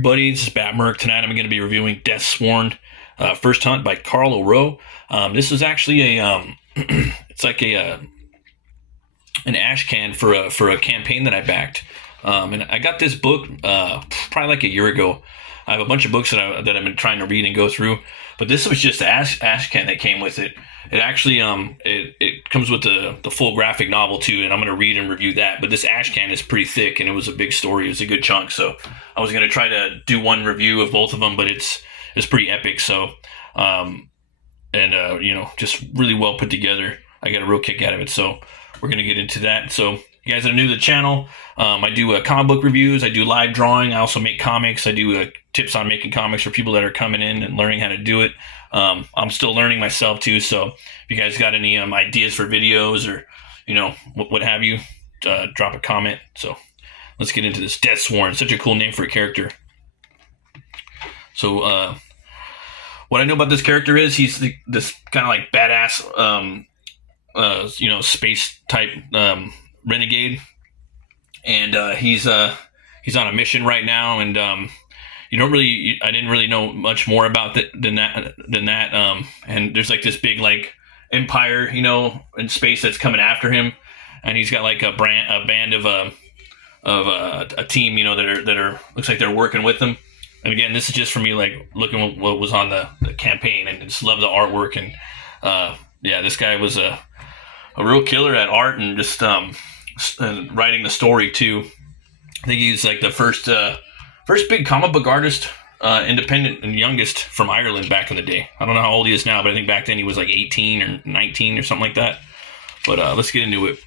everybody? This is Bat Merc. Tonight I'm going to be reviewing Deathsworn, First Hunt by Carl O'Rowe. This is actually a it's like a an Ashcan for a campaign that I backed, and I got this book probably like a year ago. I have a bunch of books that I've been trying to read and go through, but this was just the Ashcan that came with it. It actually it comes with the full graphic novel too, and I'm going to read and review that. But this Ashcan is pretty thick, and it was a big story. It was a good chunk, so I was going to try to do one review of both of them, but it's pretty epic. So just really well put together. I got a real kick out of it, so we're going to get into that. So you guys that are new to the channel, I do comic book reviews. I do live drawing. I also make comics. I do tips on making comics for people that are coming in and learning how to do it. I'm still learning myself too, so if you guys got any ideas for videos or what have you, drop a comment. So let's get into this. Deathsworn, such a cool name for a character. So what I know about this character is he's this kind of like badass space type renegade, and he's on a mission right now, and I didn't really know much more about than that. And there's like this big like empire, in space that's coming after him, and he's got like a band of a team, that are looks like they're working with him. And again, this is just for me like looking what was on the campaign, and just love the artwork. And this guy was a real killer at art and just writing the story too. I think he's like the first big comic book artist, independent and youngest from Ireland back in the day. I don't know how old he is now, but I think back then he was like 18 or 19 or something like that. But let's get into it.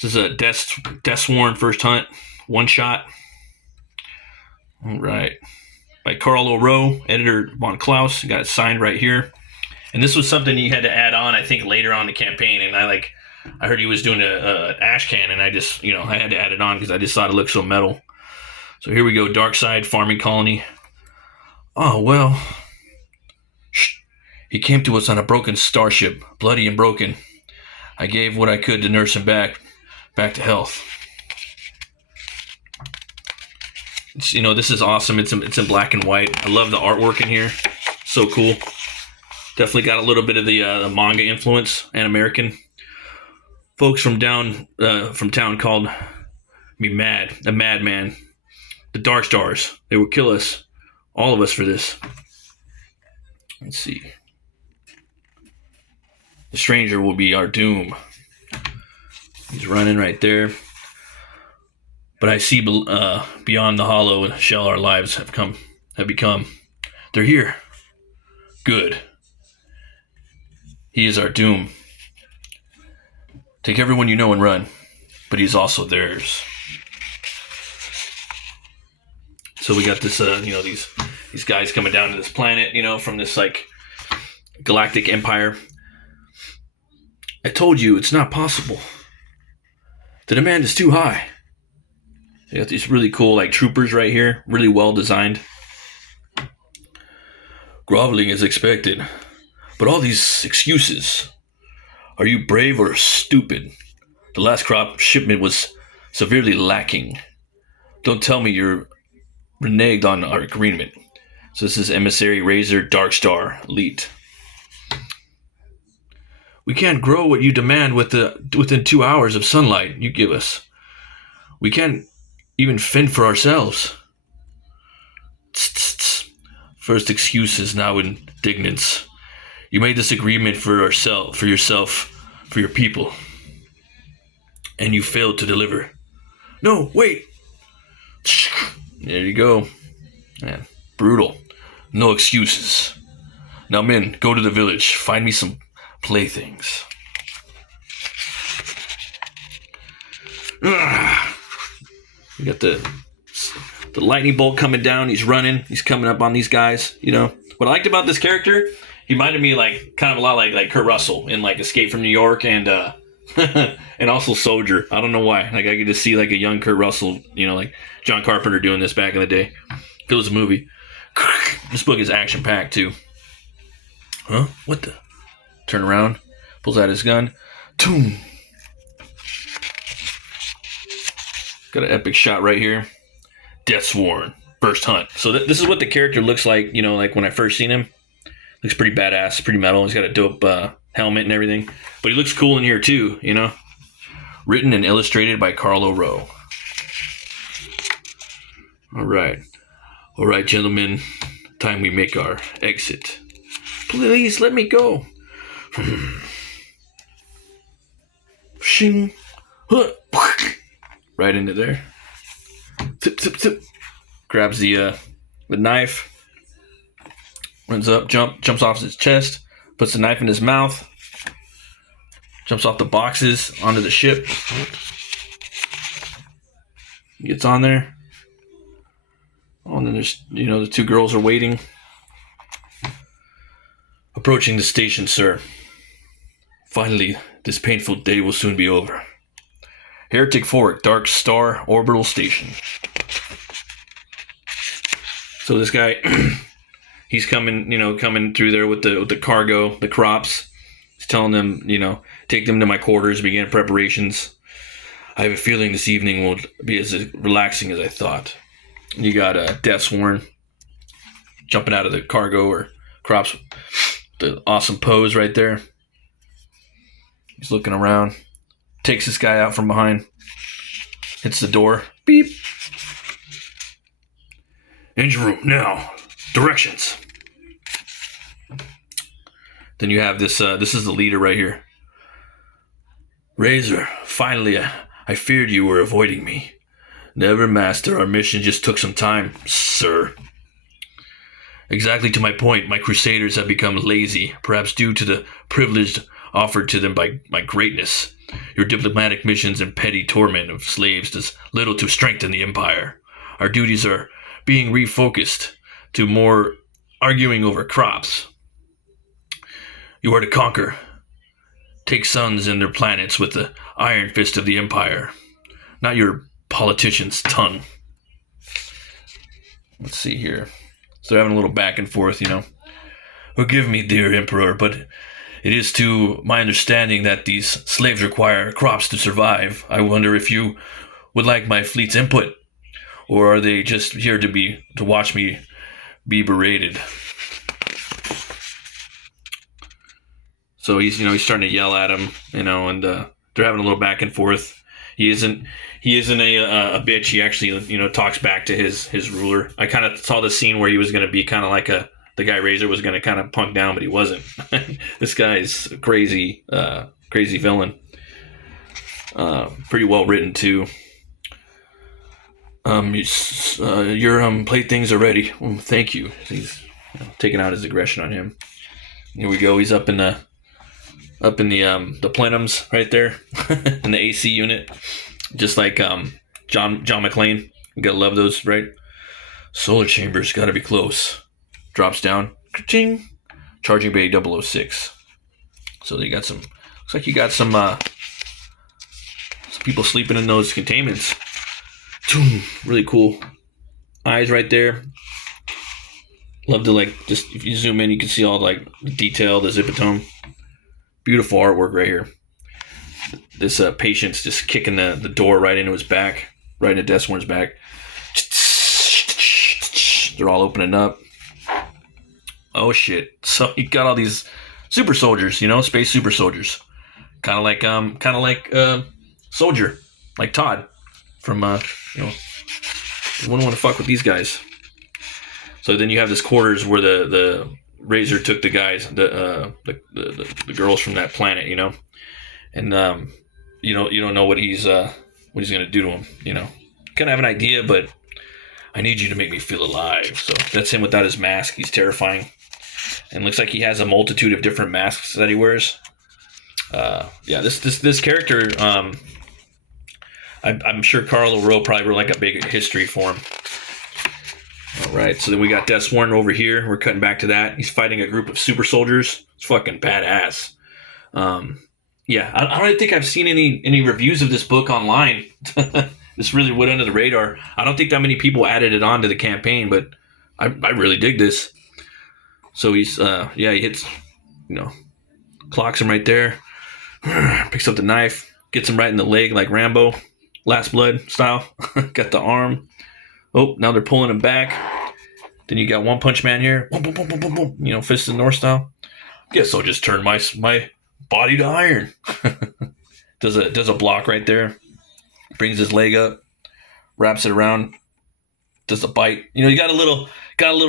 This is a Deathsworn First Hunt one shot. All right, by Carl O'Rowe, editor Von Klaus. Got it signed right here. And this was something he had to add on, I think, later on in the campaign. And I heard he was doing a Ashcan, and I just, I had to add it on because I just thought it looked so metal. So here we go, Dark Side Farming Colony. Oh, well. Shh. He came to us on a broken starship, bloody and broken. I gave what I could to nurse him back to health. This is awesome. It's in black and white. I love the artwork in here. So cool. Definitely got a little bit of the manga influence and American. Folks from town called me mad, a madman. The Dark Stars, they will kill us, all of us, for this. Let's see. The stranger will be our doom. He's running right there. But I see beyond the hollow shell our lives have become. They're here. Good. He is our doom. Take everyone you know and run, but he's also theirs. So we got this, these guys coming down to this planet, from this like galactic empire. I told you it's not possible. The demand is too high. They got these really cool like troopers right here, really well designed. Groveling is expected, but all these excuses. Are you brave or stupid? The last crop shipment was severely lacking. Don't tell me you're reneged on our agreement. So this is Emissary Razor Dark Star Elite. We can't grow what you demand within 2 hours of sunlight you give us. We can't even fend for ourselves. Tss, tss, tss. First excuses, now indignance. You made this agreement for yourself, for your people, and you failed to deliver. No, wait. There you go. Man, brutal. No excuses. Now, men, go to the village. Find me some playthings. We got the lightning bolt coming down. He's running. He's coming up on these guys. What I liked about this character, he reminded me like kind of a lot like Kurt Russell in like Escape from New York and and also Soldier. I don't know why. Like I could just see like a young Kurt Russell, like John Carpenter doing this back in the day. If it was a movie. This book is action packed too. Huh? What the? Turn around. Pulls out his gun. Toom. Got an epic shot right here. Deathsworn, first hunt. So this is what the character looks like, like when I first seen him. Looks pretty badass, pretty metal. He's got a dope helmet and everything. But he looks cool in here too, Written and illustrated by Carl O'Rowe. All right, gentlemen. Time we make our exit. Please let me go. Shing. Right into there. Tip, tip, tip. Grabs the knife. Runs up, jumps off his chest. Puts the knife in his mouth. Jumps off the boxes onto the ship. Gets on there. Oh, and then there's, the two girls are waiting. Approaching the station, sir. Finally, this painful day will soon be over. Heretic Fork, Dark Star Orbital Station. So this guy, he's coming through there with the cargo, the crops. He's telling them, take them to my quarters, begin preparations. I have a feeling this evening will be as relaxing as I thought. You got Deathsworn jumping out of the cargo or crops. The awesome pose right there. He's looking around. Takes this guy out from behind. Hits the door. Beep. Engine room, now. Directions. Then you have this, this is the leader right here. Razor, finally, I feared you were avoiding me. Never, master, our mission just took some time, sir. Exactly to my point, my crusaders have become lazy, perhaps due to the privilege offered to them by my greatness. Your diplomatic missions and petty torment of slaves does little to strengthen the empire. Our duties are being refocused to more arguing over crops. You are to conquer, take suns and their planets with the iron fist of the empire, not your politician's tongue. Let's see here. So they're having a little back and forth, Forgive me, dear emperor, but it is to my understanding that these slaves require crops to survive. I wonder if you would like my fleet's input, or are they just here to watch me be berated? So he's starting to yell at him, and they're having a little back and forth. He isn't a bitch. He actually, talks back to his ruler. I kind of saw the scene where he was going to be kind of like the guy Razor was going to kind of punk down, but he wasn't. This guy's a crazy villain. Pretty well written too. Your playthings are ready. Well, thank you. He's taking out his aggression on him. Here we go. He's up in the plenums right there in the AC unit, just like John McClane. You gotta love those, right? Solar chambers gotta be close. Drops down. Ka-ching. Charging bay 006. So you got some. Looks like you got some people sleeping in those containments. Really cool. Eyes right there. Love to just if you zoom in, you can see all the detail, the zipatome. Beautiful artwork right here. This patient's just kicking the door right into his back, right into Deathsworn's back. They're all opening up. Oh shit! So you got all these super soldiers, space super soldiers, kind of like Soldier, like Todd from you wouldn't want to fuck with these guys. So then you have this quarters where the Razor took the guys, the girls from that planet, and you don't know what he's gonna do to them, Kind of have an idea, but I need you to make me feel alive. So that's him without his mask. He's terrifying, and looks like he has a multitude of different masks that he wears. This character, I'm sure Carl O'Rowe probably wrote a big history for him. All right, so then we got Deathsworn over here. We're cutting back to that. He's fighting a group of super soldiers. It's fucking badass. I don't think I've seen any reviews of this book online. This really went under the radar. I don't think that many people added it on to the campaign, but I really dig this. So he's he hits, clocks him right there. Picks up the knife, gets him right in the leg like Rambo, Last Blood style. Got the arm. Oh, now they're pulling him back. Then you got One Punch Man here. Boom, boom, boom, boom, boom, boom. You know, Fist of the North style. Guess I'll just turn my body to iron. does a block right there. Brings his leg up. Wraps it around. Does a bite. You know, you got a little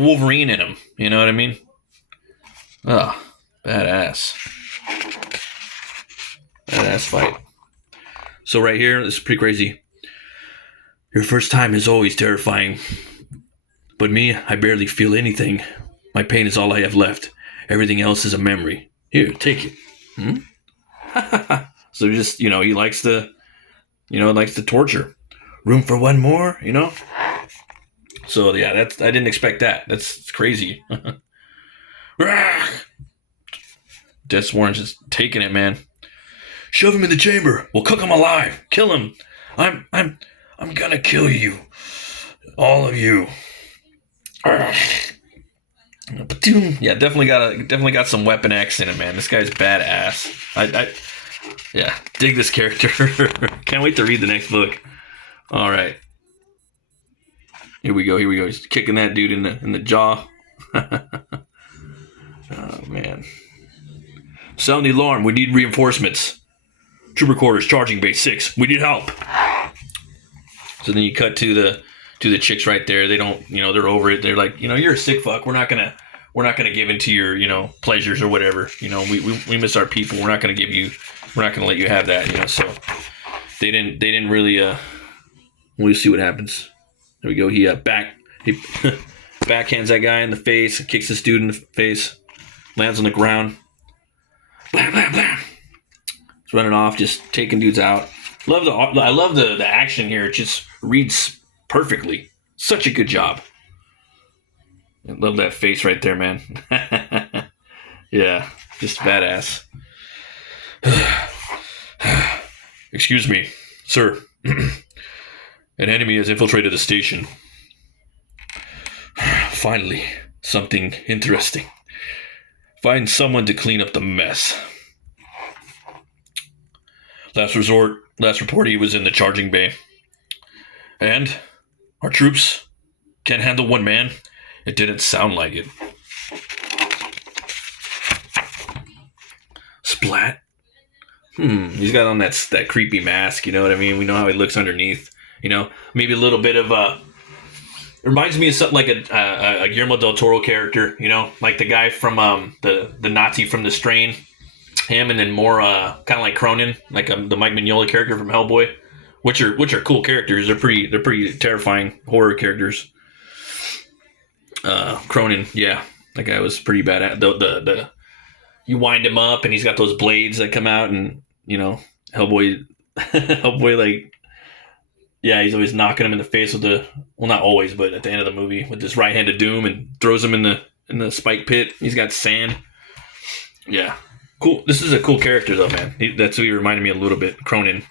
Wolverine in him. You know what I mean? Ah, badass. Badass fight. So right here, this is pretty crazy. Your first time is always terrifying. But me, I barely feel anything. My pain is all I have left. Everything else is a memory. Here, take it. So just, you know, he likes the torture. Room for one more, you know? So yeah, I didn't expect that. That's crazy. Deathsworn's just taking it, man. Shove him in the chamber. We'll cook him alive. Kill him. I'm gonna kill you. All of you. Yeah, definitely got some Weapon X in it, man. This guy's badass. I dig this character. Can't wait to read the next book. All right. Here we go. He's kicking that dude in the jaw. Oh man. Sound the alarm. We need reinforcements. Trooper quarters, charging base 6. We need help. So then you cut to the chicks right there. They don't, you know, they're over it. They're like, you know, you're a sick fuck. We're not gonna give into your, you know, pleasures or whatever. You know, we miss our people. We're not gonna let you have that. You know, so they didn't really. We'll see what happens. There we go. He backhands that guy in the face, kicks this dude in the face, lands on the ground. Blam blam blam. He's running off, just taking dudes out. I love the action here. It just reads perfectly. Such a good job. I love that face right there, man. Yeah, just badass. Excuse me, sir. An enemy has infiltrated the station. Finally, something interesting. Find someone to clean up the mess. Last report, he was in the charging bay. And our troops can't handle one man. It didn't sound like it. Splat. He's got on that creepy mask, you know what I mean? We know how he looks underneath. You know, maybe a little bit of it reminds me of something like a Guillermo del Toro character, you know, like the guy from the Nazi from The Strain. Him, and then more kind of like Cronin, like the Mike Mignola character from Hellboy, which are cool characters. They're pretty terrifying horror characters. Cronin, yeah, that guy was pretty bad at the you wind him up and he's got those blades that come out, and you know, Hellboy like, yeah, he's always knocking him in the face with not always, but at the end of the movie with this right hand of doom, and throws him in the spike pit. He's got sand. Yeah. Cool. This is a cool character, though, man. That's who he reminded me a little bit, Cronin.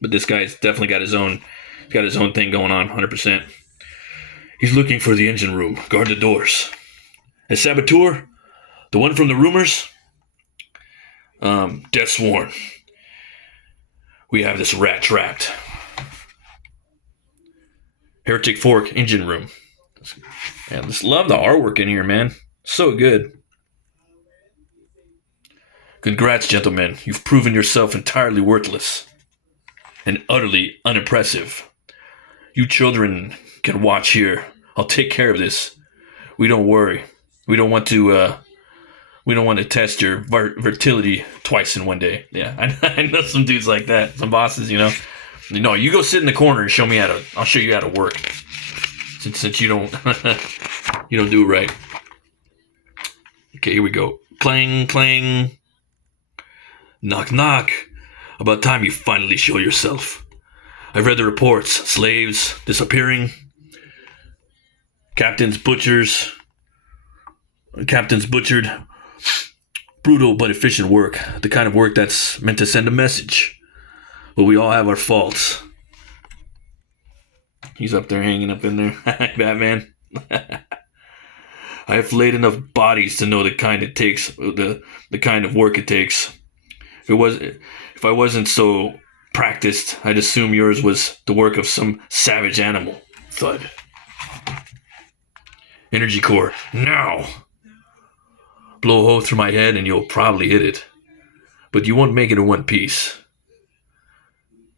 But this guy's definitely got his own thing going on, 100%. He's looking for the engine room. Guard the doors. A saboteur, the one from the rumors. Deathsworn. We have this rat trapped. Heretic Fork engine room. Yeah, just love the artwork in here, man. So good. Congrats, gentlemen. You've proven yourself entirely worthless and utterly unimpressive. You children can watch here. I'll take care of this. We don't worry. We don't want to test your fertility twice in one day. Yeah, I know some dudes like that. Some bosses, you know. No, you go sit in the corner and I'll show you how to work. Since you don't you don't do it right. Okay, here we go. Clang, clang. Knock, knock. About time you finally show yourself. I've read the reports. Slaves disappearing. Captains butchered. Brutal but efficient work. The kind of work that's meant to send a message. But we all have our faults. He's up there hanging up in there. Batman. I have laid enough bodies to know the kind it takes, the kind of work it takes. If I wasn't so practiced, I'd assume yours was the work of some savage animal. Thud. Energy core, now! Blow a hole through my head and you'll probably hit it. But you won't make it in one piece.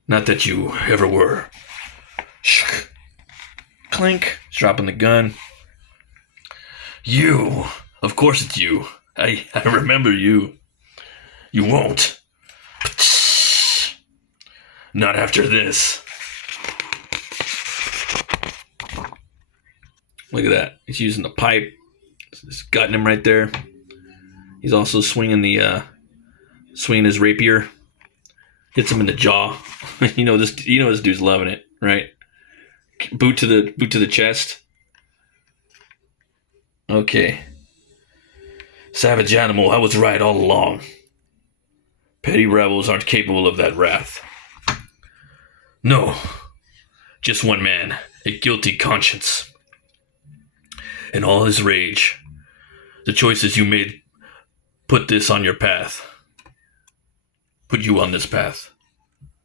Not that you ever were. Clink. Dropping the gun. You. Of course it's you. I remember you. You won't. Not after this. Look at that. He's using the pipe. It's gutting him right there. He's also swinging his rapier. Hits him in the jaw. You know this dude's loving it, right? Boot to the chest. Okay. Savage animal, I was right all along. Petty rebels aren't capable of that wrath. No. Just one man, a guilty conscience. In all his rage, the choices you made put this on your path. Put you on this path.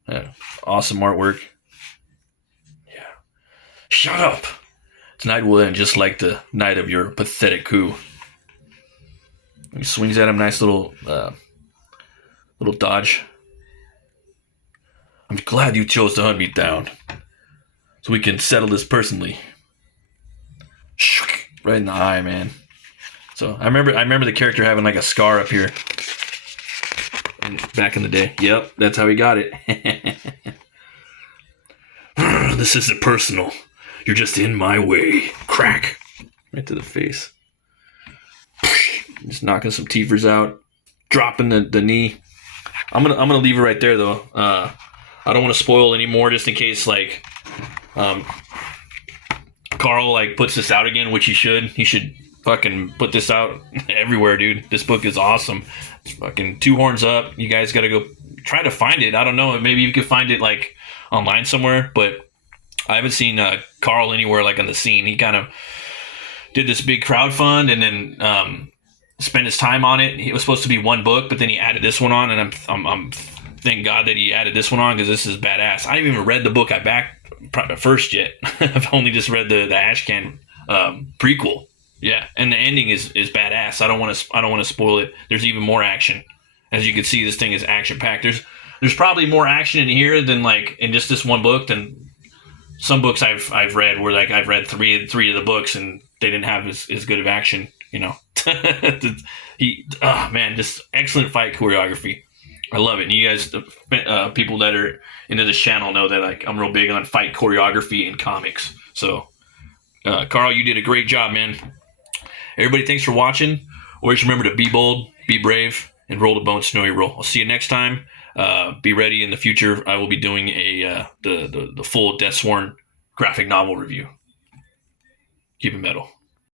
Yeah. Awesome artwork. Yeah. Shut up! Tonight will end just like the night of your pathetic coup. He swings at him, nice little dodge. I'm glad you chose to hunt me down, so we can settle this personally. Right in the eye, man. So I remember the character having like a scar up here back in the day. Yep, that's how he got it. This isn't personal. You're just in my way. Crack. Right to the face. Just knocking some teethers out. Dropping the knee. I'm gonna leave it right there though. I don't want to spoil anymore, just in case like Carl like puts this out again, which he should. He should fucking put this out everywhere, dude. This book is awesome. It's fucking Two Horns Up. You guys gotta go try to find it. I don't know. Maybe you could find it like online somewhere, but I haven't seen Carl anywhere like on the scene. He kind of did this big crowdfund and then spent his time on it. It was supposed to be one book, but then he added this one on, and I'm thank God that he added this one on because this is badass. I haven't even read the book I backed first yet. I've only just read the Ashcan prequel. Yeah, and the ending is badass. I don't want to spoil it. There's even more action. As you can see, this thing is action packed. There's probably more action in here than like in just this one book than some books I've read where like I've read three of the books and they didn't have as good of action, you know. Man, just excellent fight choreography. I love it. And you guys, people that are into this channel know that like I'm real big on fight choreography in comics. So, Carl, you did a great job, man. Everybody, thanks for watching. Always remember to be bold, be brave, and roll the bone snowy roll. I'll see you next time. Be ready in the future. I will be doing the full Deathsworn graphic novel review. Keep it metal.